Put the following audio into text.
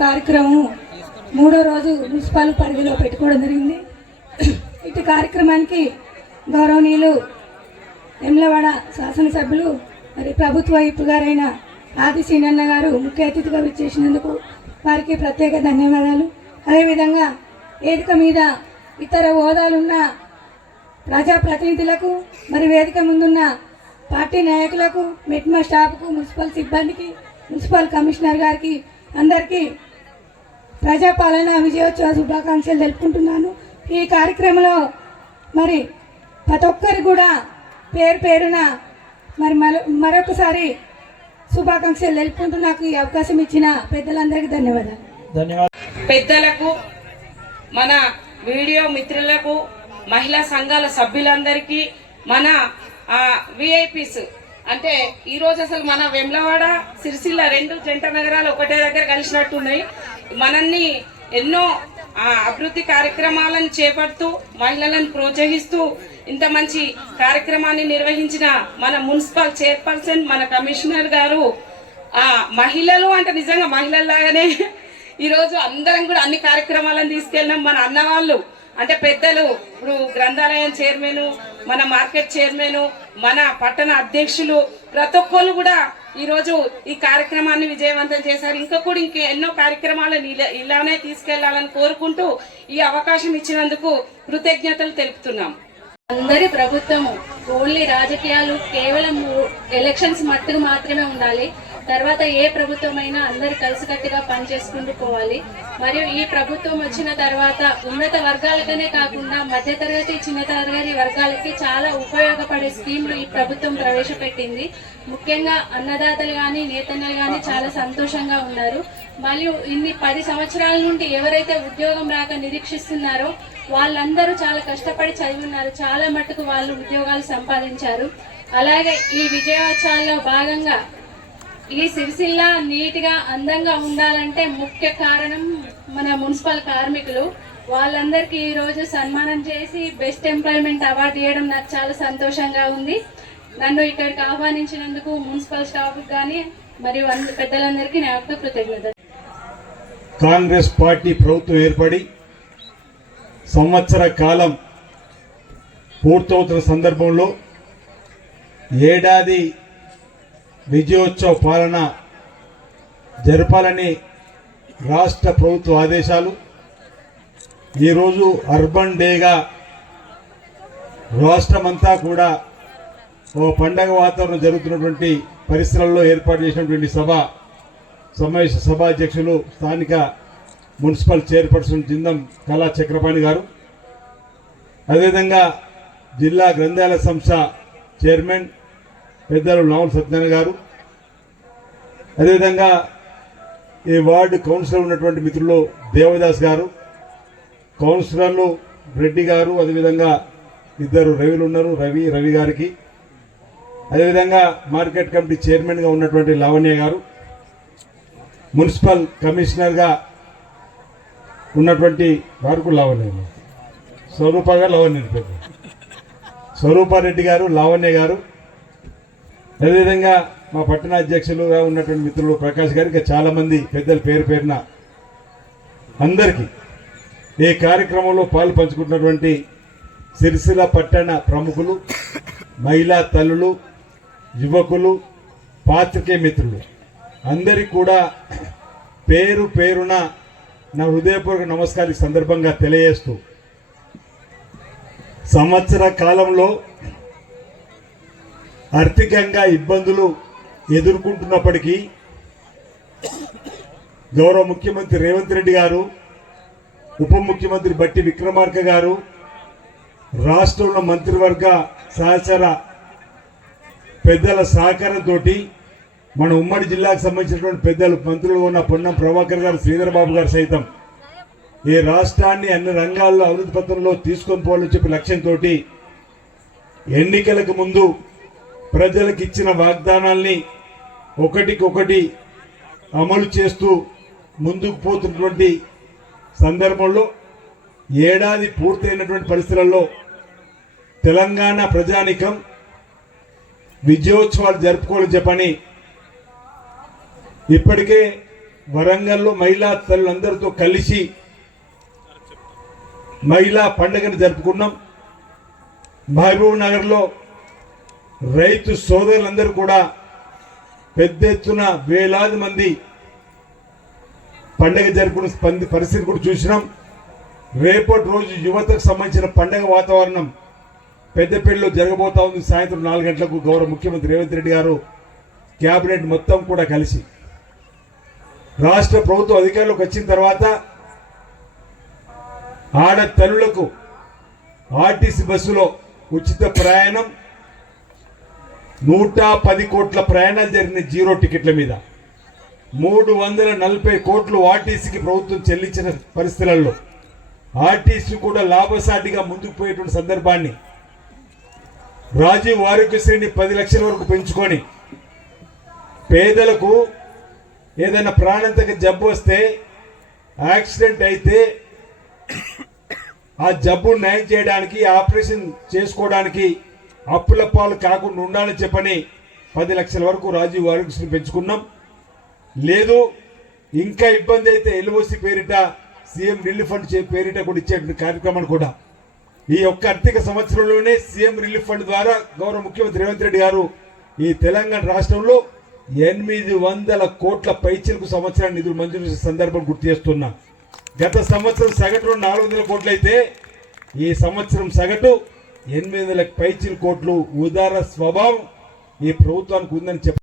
కార్యక్రమం మూడో రోజు మున్సిపల్ పరిధిలో పెట్టుకోవడం జరిగింది. ఇటు కార్యక్రమానికి గౌరవనీయులు ఎమ్లవాడ శాసనసభ్యులు మరి ప్రభుత్వ వైపు గారైన ఆది సీనన్న గారు ముఖ్య అతిథిగా విచ్చేసినందుకు వారికి ప్రత్యేక ధన్యవాదాలు. అదేవిధంగా వేదిక మీద ఇతర హోదాలున్న ప్రజాప్రతినిధులకు మరి వేదిక ముందున్న పార్టీ నాయకులకు మెట్మా స్టాఫ్కు మున్సిపల్ సిబ్బందికి మున్సిపల్ కమిషనర్ గారికి అందరికీ ప్రజాపాలన విజయోత్సవ శుభాకాంక్షలు తెలుపుకుంటున్నాను. ఈ కార్యక్రమంలో మరి ప్రతి ఒక్కరు కూడా పేరు పేరున మరి మరో మరొకసారి శుభాకాంక్షలు తెలుపుకుంటూ నాకు ఈ అవకాశం ఇచ్చిన పెద్దలందరికీ ధన్యవాదాలు. ధన్యవాదాలు. పెద్దలకు మన వీడియో మిత్రులకు మహిళా సంఘాల సభ్యులందరికీ మన విఐపీస్ అంటే ఈ రోజు అసలు మన వెమ్లవాడ సిరిసిల్ల రెండు జంట నగరాలు ఒకటే దగ్గర కలిసినట్టున్నాయి. మనల్ని ఎన్నో అభివృద్ధి కార్యక్రమాలను చేపడుతూ మహిళలను ప్రోత్సహిస్తూ ఇంత మంచి కార్యక్రమాన్ని నిర్వహించిన మన మున్సిపల్ చైర్పర్సన్ మన కమిషనర్ గారు ఆ మహిళలు అంటే నిజంగా మహిళల్లాగానే ఈరోజు అందరం కూడా అన్ని కార్యక్రమాలను తీసుకెళ్ళినాం మన అన్నవాళ్ళు. అంటే పెద్దలు ఇప్పుడు గ్రంథాలయం చైర్మన్ మన మార్కెట్ చైర్మన్ మన పట్టణ అధ్యక్షులు ప్రతి ఒక్కరు కూడా ఈరోజు ఈ కార్యక్రమాన్ని విజయవంతం చేశారు. ఇంకా కూడా ఇంకా ఎన్నో కార్యక్రమాలను ఇలా ఇలానే తీసుకెళ్ళాలని కోరుకుంటూ ఈ అవకాశం ఇచ్చినందుకు కృతజ్ఞతలు తెలుపుతున్నాం. అందరి ప్రభుత్వం ఓన్లీ రాజకీయాలు కేవలం ఎలక్షన్స్ మట్టుకు మాత్రమే ఉండాలి. తర్వాత ఏ ప్రభుత్వమైనా అందరు కలిసికట్టుగా పనిచేసుకుంటూ పోవాలి. మరియు ఈ ప్రభుత్వం వచ్చిన తర్వాత ఉన్నత వర్గాలకనే కాకుండా మధ్యతరగతి చిన్న తరగతి వర్గాలకి చాలా ఉపయోగపడే స్కీమ్లు ఈ ప్రభుత్వం ప్రవేశపెట్టింది. ముఖ్యంగా అన్నదాతలు కానీ నేతన్నలు కానీ చాలా సంతోషంగా ఉన్నారు. మరియు ఇన్ని పది సంవత్సరాల నుండి ఎవరైతే ఉద్యోగం రాక నిరీక్షిస్తున్నారో వాళ్ళందరూ చాలా కష్టపడి చదివిన్నారు. చాలా మటుకు వాళ్ళు ఉద్యోగాలు సంపాదించారు. అలాగే ఈ విజయోత్సవాల్లో భాగంగా ఈ సిరిసిల్ల నీట్గా అందంగా ఉండాలంటే ముఖ్య కారణం మన మున్సిపల్ కార్మికులు. వాళ్ళందరికీ ఈరోజు సన్మానం చేసి బెస్ట్ ఎంప్లాయ్మెంట్ అవార్డు ఇవ్వడం నాకు చాలా సంతోషంగా ఉంది. నన్ను ఇక్కడికి ఆహ్వానించినందుకు మున్సిపల్ స్టాఫ్కి కానీ మరియు అంద- పెద్దలందరికీ నా యొక్క కృతజ్ఞతలు. కాంగ్రెస్ పార్టీ ప్రభుత్వం ఏర్పడి సంవత్సర కాలం పూర్తవుతున్న సందర్భంలో ఏడాది విజయోత్సవ పాలన జరపాలని రాష్ట్ర ప్రభుత్వ ఆదేశాలు. ఈరోజు అర్బన్ డేగా రాష్ట్రమంతా కూడా ఓ పండగ వాతావరణం జరుగుతున్నటువంటి పరిసరాల్లో ఏర్పాటు చేసినటువంటి సభ సమావేశ సభాధ్యక్షులు స్థానిక మున్సిపల్ చైర్పర్సన్ జిందం కళా చక్రపాణి గారు. అదేవిధంగా జిల్లా గ్రంథాలయ సంస్థ చైర్మన్ పెద్దలు నవల్ సత్యనారాయణ గారు. అదేవిధంగా ఈ వార్డు కౌన్సిలర్ ఉన్నటువంటి మిత్రులు దేవదాస్ గారు కౌన్సిలర్లు రెడ్డి గారు అదేవిధంగా ఇద్దరు రవిలు ఉన్నారు రవి రవి గారికి. అదేవిధంగా మార్కెట్ కమిటీ చైర్మన్గా ఉన్నటువంటి లావణ్య గారు. మున్సిపల్ కమిషనర్గా ఉన్నటువంటి వారికి లావణ్య గారు. లావణ్య పేరు. స్వరూపారెడ్డి గారు లావణ్య గారు. అదేవిధంగా మా పట్టణ అధ్యక్షులుగా ఉన్నటువంటి మిత్రులు ప్రకాష్ గారికి చాలామంది పెద్దల పేరు పేరున అందరికీ ఈ కార్యక్రమంలో పాలు పంచుకుంటున్నటువంటి సిరిసిల పట్టణ ప్రముఖులు మహిళా తల్లులు యువకులు పాత్రికే మిత్రులు. అందరికి కూడా పేరు పేరున నా హృదయపూర్వక నమస్కారం ఈ సందర్భంగా తెలియజేస్తూ సంవత్సర కాలంలో ఆర్థికంగా ఇబ్బందులు ఎదుర్కొంటున్నప్పటికీ గౌరవ ముఖ్యమంత్రి రేవంత్ రెడ్డి గారు ఉప ముఖ్యమంత్రి బట్టి విక్రమార్క గారు రాష్ట్రంలో మంత్రివర్గ సహచర పెద్దల సహకారంతో మన ఉమ్మడి జిల్లాకు సంబంధించినటువంటి పెద్దలు మంత్రులు ఉన్న పొన్నం ప్రభాకర్ గారు శ్రీధర్ బాబు గారు సైతం ఈ రాష్ట్రాన్ని అన్ని రంగాల్లో అభివృద్ధి పథంలో తీసుకొని పోవాలని చెప్పి లక్ష్యంతో ఎన్నికలకు ముందు ప్రజలకు ఇచ్చిన వాగ్దానాల్ని ఒకటికొకటి అమలు చేస్తూ ముందుకు పోతున్నటువంటి సందర్భంలో ఏడాది పూర్తయినటువంటి పరిస్థితులలో తెలంగాణ ప్రజానికం విజయోత్సవాలు జరుపుకోవాలని చెప్పని ఇప్పటికే వరంగల్లో మహిళా తల్లులందరితో కలిసి మహిళా పండుగను జరుపుకున్నాం. మహబూబ్ నగర్లో రైతు సోదరులందరూ కూడా పెద్ద ఎత్తున వేలాది మంది పండగ జరుపుకున్న స్పంది పరిస్థితి కూడా చూసినాం. రేపటి రోజు యువతకు సంబంధించిన పండగ వాతావరణం పెద్దపల్లిలో జరగబోతా ఉంది. సాయంత్రం నాలుగు గంటలకు గౌరవ ముఖ్యమంత్రి రేవంత్ రెడ్డి గారు క్యాబినెట్ మొత్తం కూడా కలిసి రాష్ట్ర ప్రభుత్వం అధికారులకు వచ్చిన తర్వాత ఆడ తల్లులకు ఆర్టీసీ బస్సులో ఉచిత ప్రయాణం నూట పది కోట్ల ప్రయాణాలు జరిగిన జీరో టికెట్ల మీద. మూడు వందల నలభై కోట్లు ఆర్టీసీకి ప్రభుత్వం చెల్లించిన పరిస్థితులలో ఆర్టీసీ కూడా లాభసాటిగా ముందుకు పోయేటువంటి సందర్భాన్ని రాజీవ్ ఆరోగ్యశ్రీని పది లక్షల వరకు పెంచుకొని పేదలకు ఏదైనా ప్రాణాంతక జబ్బు వస్తే యాక్సిడెంట్ అయితే ఆ జబ్బు నయం చేయడానికి ఆపరేషన్ చేసుకోవడానికి అప్పుల పాలు కాకుండా ఉండాలని చెప్పని పది లక్షల వరకు రాజీవ్ ఆరోగ్యశ్రీ పెంచుకున్నాం. లేదు ఇంకా ఇబ్బంది అయితే ఎల్ఓసి పేరిట సీఎం రిలీఫ్ ఫండ్ చే- పేరిట కూడా ఇచ్చే కార్యక్రమాన్ని కూడా. ఈ యొక్క ఆర్థిక సంవత్సరంలోనే సీఎం రిలీఫ్ ఫండ్ ద్వారా గౌరవ ముఖ్యమంత్రి రేవంత్ రెడ్డి గారు ఈ తెలంగాణ రాష్ట్రంలో ఎనిమిది వందల కోట్ల పైచలకు సంవత్సరాన్ని నిధులు మంజూరు చేసే సందర్భం గుర్తు చేస్తున్నా. గత సంవత్సరం సగటు నాలుగు వందల కోట్లు అయితే ఈ సంవత్సరం సగటు ఎనిమిది వందల పైచిల కోట్లు ఉదార స్వభావం ఈ ప్రభుత్వానికి ఉందని చెప్ప